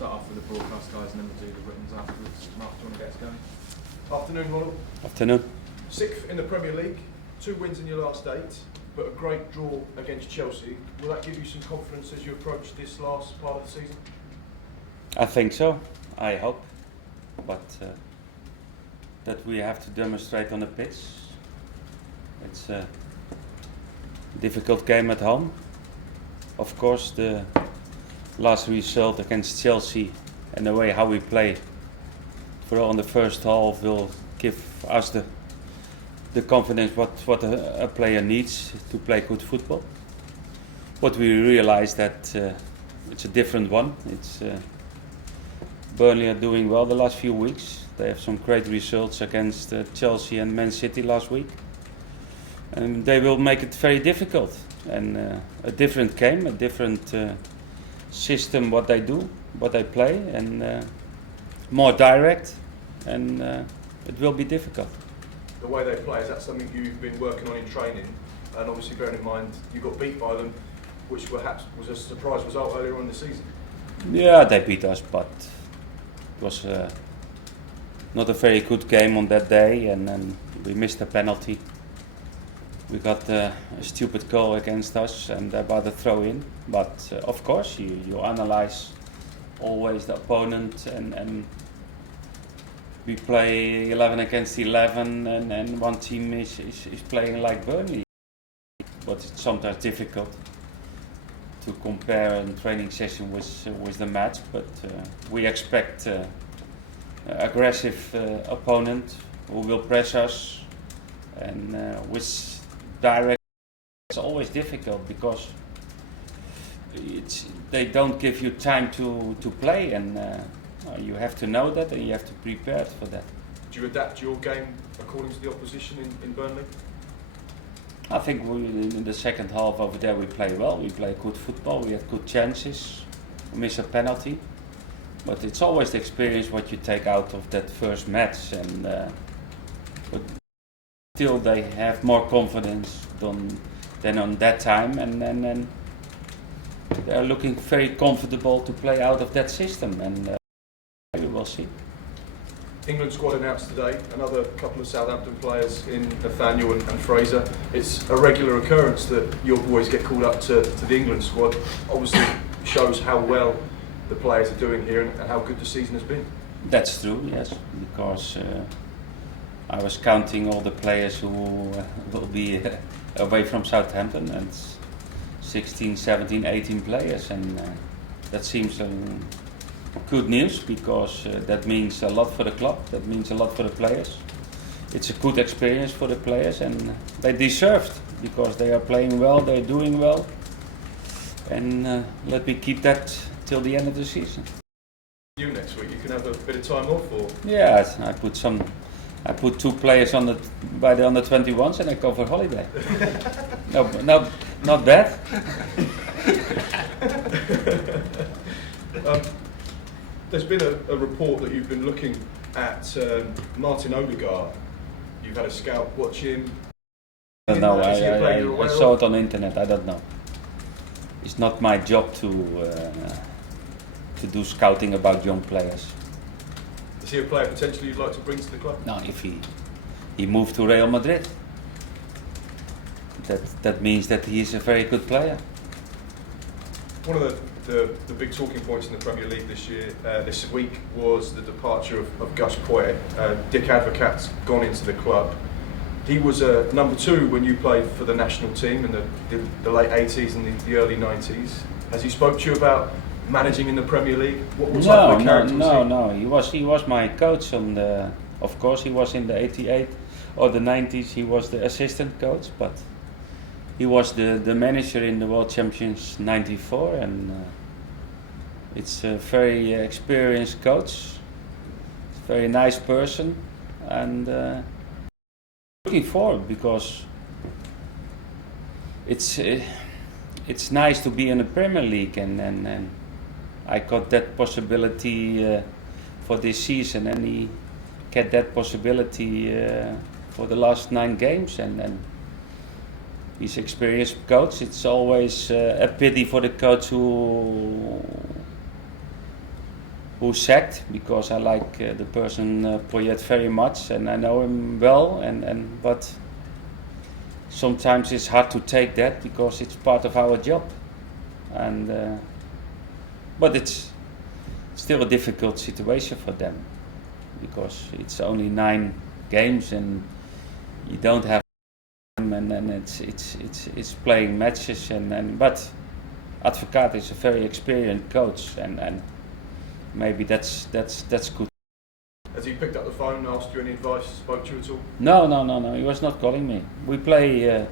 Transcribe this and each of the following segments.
start off with the broadcast guys and then we'll do the writtens afterwards. Mark, do you want to get us going? Afternoon, Ronald. Afternoon. 6th in the Premier League, 2 wins in your last 8, but a great draw against Chelsea. Will that give you some confidence as you approach this last part of the season? I think so. I hope, but that we have to demonstrate on the pitch. It's a difficult game at home. Of course, the last result against Chelsea and the way how we play for all in the first half will give us the confidence what a player needs to play good football. But we realize that it's a different one. It's Burnley are doing well the last few weeks. They have some great results against Chelsea and Man City last week. And they will make it very difficult. And a different game, a different system, what they do, what they play, and more direct. And it will be difficult. The way they play, is that something you've been working on in training? And obviously bearing in mind you got beat by them, which perhaps was a surprise result earlier on in the season. Yeah, they beat us, but it was not a very good game on that day, and then we missed a penalty. We got a stupid goal against us and about a throw-in. But of course, you analyze always the opponent, and we play 11 against 11, and one team is playing like Burnley. But it's sometimes difficult to compare a training session with the match. But we expect aggressive opponent who will press us, and with direct. It's always difficult because they don't give you time to play, and you have to know that and you have to prepare for that. Do you adapt your game according to the opposition in Burnley? I think in the second half over there we play well, we play good football, we have good chances, we miss a penalty. But it's always the experience what you take out of that first match, and but still they have more confidence than on that time, and they are looking very comfortable to play out of that system, and we will see. England squad announced today, another couple of Southampton players in Nathaniel and Fraser. It's a regular occurrence that your boys get called up to the England squad. Obviously shows how well the players are doing here and how good the season has been. That's true, yes, because I was counting all the players who will be away from Southampton, and 16, 17, 18 players, and that seems good news, because that means a lot for the club, that means a lot for the players. It's a good experience for the players, and they deserved, because they are playing well, they're doing well, and let me keep that till the end of the season. You next week, you can have a bit of time off, or? Yeah, I put 2 players by the under 21s, and I go for holiday. No, not bad. There's been a report that you've been looking at Martin Odegaard. You've had a scout watch him. I don't know. I saw it on the internet. I don't know. It's not my job to do scouting about young players. Is he a player potentially you'd like to bring to the club? No, if he moved to Real Madrid, that means that he is a very good player. One of the big talking points in the Premier League this week was the departure of Gus Poyet. Dick Advocaat's gone into the club. He was number 2 when you played for the national team in the late 80s and the early 90s. Has he spoke to you about managing in the Premier League? What type of character was he? No. He was my coach of course he was in the 88 or the 90s. He was the assistant coach, but he was the manager in the World Champions '94, and it's a very experienced coach, very nice person, and looking forward, because it's nice to be in the Premier League, and I got that possibility for this season, and he get that possibility for the last 9 games, and he's experienced coach. It's always a pity for the coach who who's sacked, because I like the person Poyet very much and I know him well, but sometimes it's hard to take that because it's part of our job, and but it's still a difficult situation for them because it's only 9 games and you don't have them, and it's playing matches, and but Advocaat is a very experienced coach, and maybe that's good. Has he picked up the phone and asked you any advice, spoke to you at all? No, he was not calling me. We play,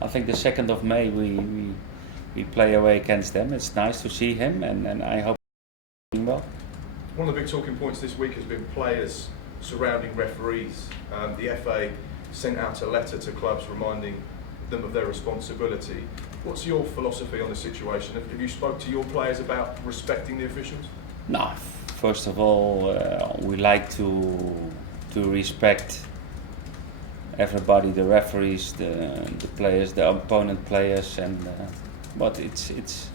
I think the 2nd of May we play away against them. It's nice to see him, and I hope he's doing well. One of the big talking points this week has been players surrounding referees. The FA sent out a letter to clubs reminding them of their responsibility. What's your philosophy on the situation? Have you spoke to your players about respecting the officials? No, first of all, we like to respect everybody, the referees, the players, the opponent players, and but it's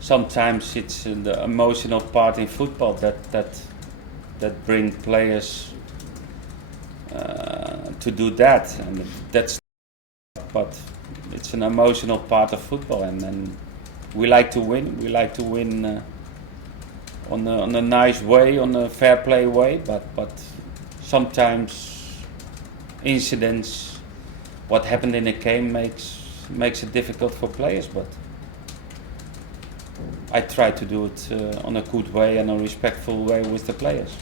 sometimes it's the emotional part in football that bring players to do that, and that's. But it's an emotional part of football, and we like to win. We like to win on a nice way, on a fair play way. But sometimes incidents, what happened in a game makes it difficult for players. But I try to do it on a good way and a respectful way with the players.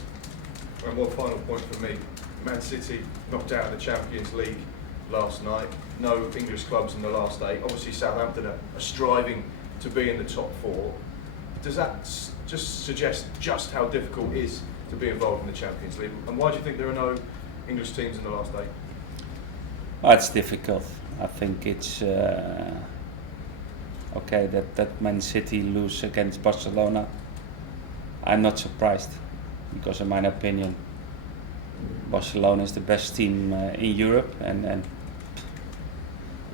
And one final point for me: Man City knocked out of the Champions League last night. No English clubs in the last 8. Obviously Southampton are striving to be in the top 4. Does that just suggest just how difficult it is to be involved in the Champions League? And why do you think there are no English teams in the last 8? Well, it's difficult. I think it's okay that Man City lose against Barcelona. I'm not surprised, because in my opinion Barcelona is the best team in Europe, and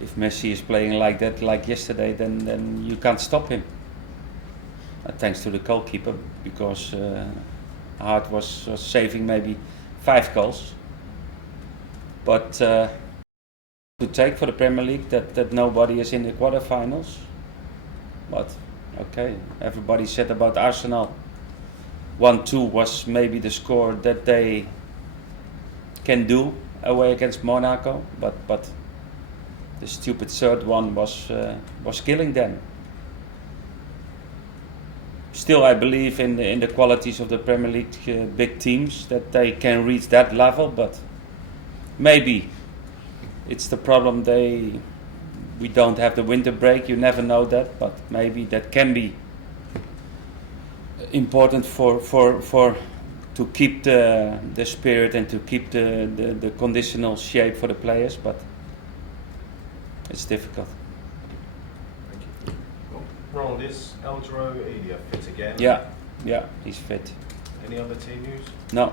if Messi is playing like that, like yesterday, then you can't stop him. Thanks to the goalkeeper, because Hart was saving maybe 5 goals. But to take for the Premier League that nobody is in the quarterfinals. But okay, everybody said about Arsenal 1-2 was maybe the score that they can do away against Monaco, but the stupid third one was killing them. Still, I believe in the qualities of the Premier League big teams, that they can reach that level, but maybe it's the problem we don't have the winter break. You never know that, but maybe that can be important for to keep the spirit and to keep the conditional shape for the players, but it's difficult. Thank you. Well, Ronald, is Eldro Elia fit again? Yeah, he's fit. Any other team news? No,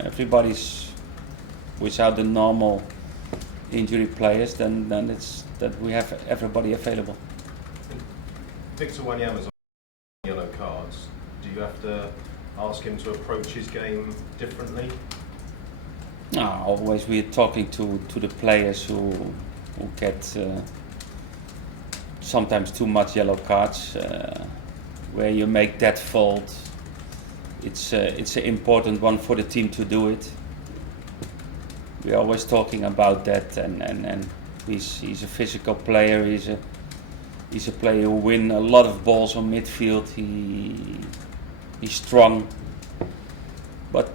everybody's without the normal injury players. Then it's that we have everybody available. Victor Wanyama's on yellow cards. Do you have to ask him to approach his game differently? No, always we're talking to the players who get sometimes too much yellow cards, where you make that fault. It's an important one for the team to do it. We're always talking about that, and he's a physical player. He's a player who wins a lot of balls on midfield. He's strong, but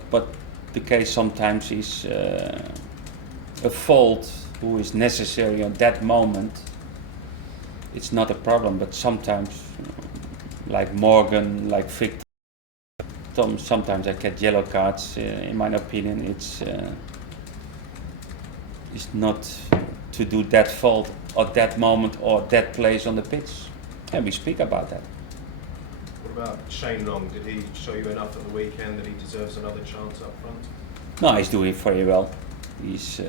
the case sometimes is a fault who is necessary at that moment. It's not a problem, but sometimes, like Morgan, like Victor, sometimes I get yellow cards. In my opinion, it's not to do that fault at that moment or that place on the pitch, and we speak about that. What about Shane Long? Did he show you enough at the weekend that he deserves another chance up front? No, he's doing very well. It's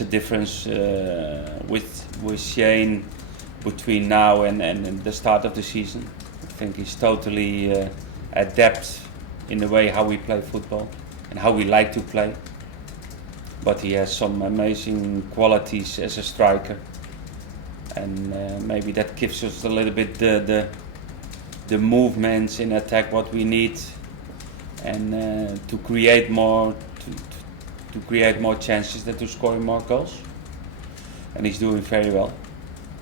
a difference with Shane between now and the start of the season. I think he's totally adapt in the way how we play football and how we like to play. But he has some amazing qualities as a striker, and maybe that gives us a little bit the movements in attack what we need, and to create more chances than to score more goals. And he's doing very well.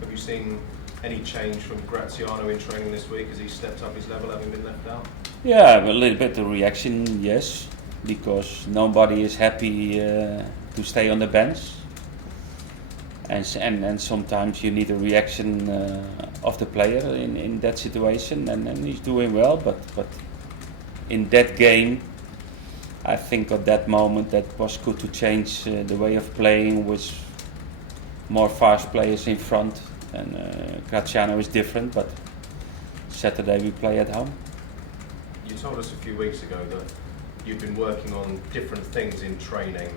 Have you seen any change from Graziano in training this week? Has he stepped up his level, having been left out? Yeah, a little bit of reaction, yes, because nobody is happy to stay on the bench, and sometimes you need a reaction of the player in that situation, and he's doing well, but in that game, I think at that moment that was good to change the way of playing with more fast players in front, and Graziano is different, but Saturday we play at home. You told us a few weeks ago that you've been working on different things in training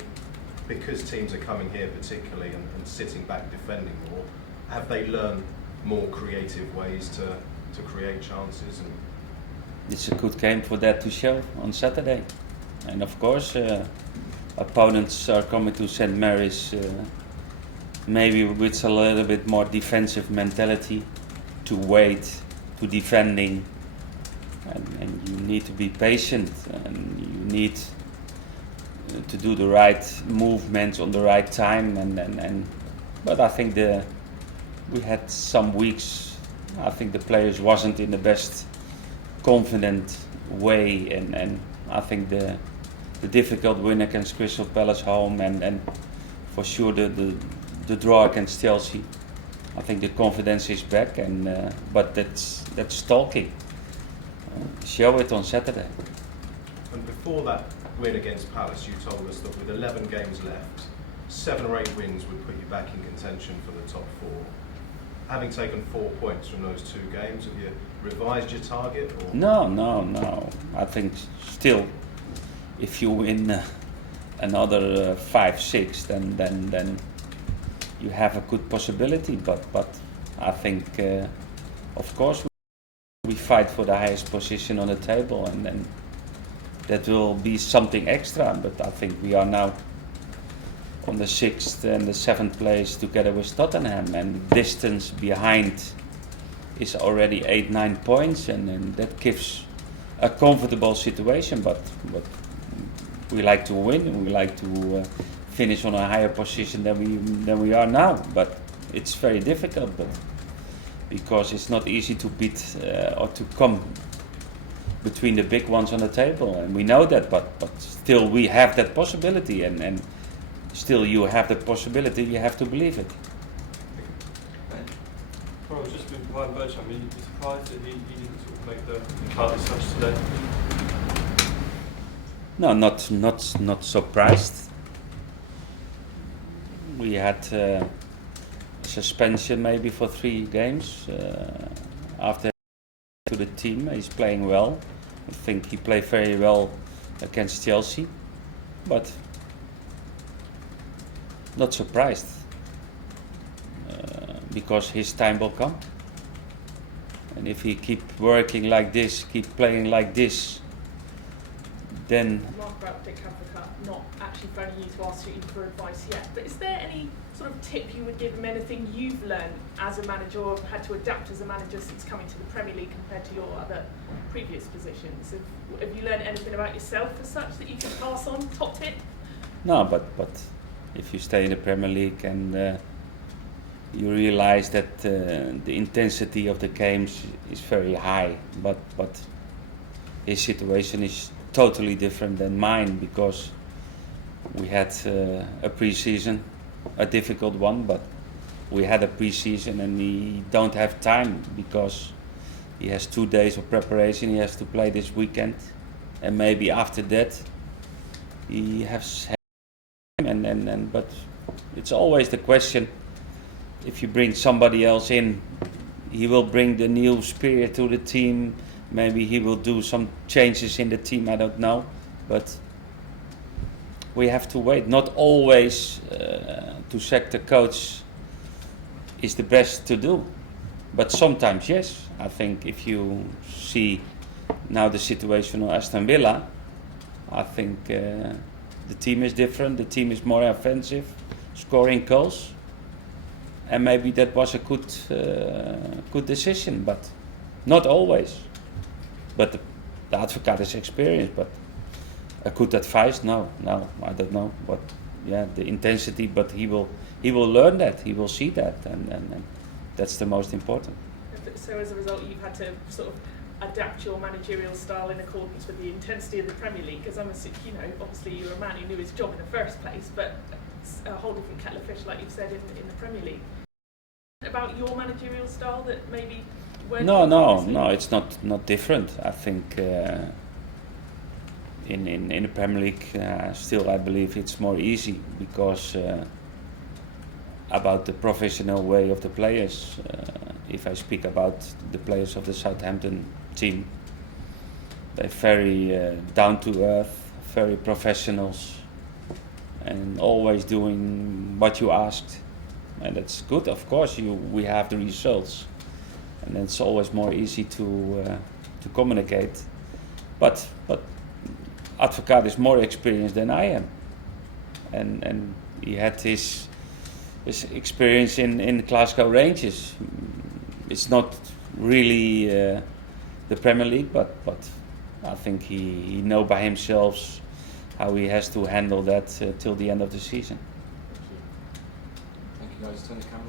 because teams are coming here particularly and sitting back defending more. Have they learned more creative ways to create chances? And it's a good game for that to show on Saturday. And of course, opponents are coming to St. Mary's maybe with a little bit more defensive mentality, to wait, to defending. And you need to be patient, and you need to do the right movements on the right time. But I think we had some weeks. I think the players wasn't in the best confident way, and I think the difficult win against Crystal Palace home, and for sure the draw against Chelsea. I think the confidence is back, and but that's talking. Show it on Saturday. And before that win against Palace, you told us that with 11 games left, 7 or 8 wins would put you back in contention for the top 4. Having taken 4 points from those 2 games, have you revised your target? Or? No. I think still, if you win another 5-6, then you have a good possibility. But I think, of course, we fight for the highest position on the table, and then that will be something extra. But I think we are now on the 6th and the 7th place together with Tottenham, and distance behind is already 8-9 points, and that gives a comfortable situation. But we like to win, and we like to finish on a higher position than we are now. But it's very difficult, because it's not easy to beat or to come between the big ones on the table, and we know that. But still, we have that possibility, and still, you have that possibility. You have to believe it. Well, just been behind Birch. I mean, you'd be surprised that he didn't sort of make the cut as such today. No, not surprised. We had suspension maybe for 3 games after to the team. He's playing well. I think he played very well against Chelsea, but not surprised because his time will come. And if he keep working like this, keep playing like this, then Mark about Dick Advocat not actually phoning you to ask you for advice yet, but is there any sort of tip you would give him, anything you've learned as a manager or had to adapt as a manager since coming to the Premier League compared to your other previous positions? Have you learned anything about yourself as such that you can pass on? Top tip? no, but if you stay in the Premier League and you realize that the intensity of the games is very high, but his situation is totally different than mine, because we had a pre-season, a difficult one, but we had a pre-season, and he don't have time because he has 2 days of preparation. He has to play this weekend, and maybe after that he has time. And but it's always the question: if you bring somebody else in, he will bring the new spirit to the team. Maybe he will do some changes in the team, I don't know. But we have to wait. Not always to sack the coach is the best to do. But sometimes, yes. I think if you see now the situation on Aston Villa, I think the team is different. The team is more offensive, scoring goals, and maybe that was a good decision, but not always. But the advocate is experienced, but a good advice? No, I don't know. But yeah, the intensity. But he will learn that. He will see that, and that's the most important. So as a result, you've had to sort of adapt your managerial style in accordance with the intensity of the Premier League. Because obviously you're a man who knew his job in the first place, but it's a whole different kettle of fish, like you've said, in the Premier League. About your managerial style that maybe weren't. No, it's not different. I think in the Premier League, still I believe it's more easy because about the professional way of the players. If I speak about the players of the Southampton team, they're very down to earth, very professionals, and always doing what you asked, and that's good. Of course, we have the results, and it's always more easy to communicate. But Advocaat is more experienced than I am, and he had his experience in Glasgow Rangers. It's not really the Premier League, but I think he knows by himself how he has to handle that till the end of the season. Thank you guys. Turn the camera.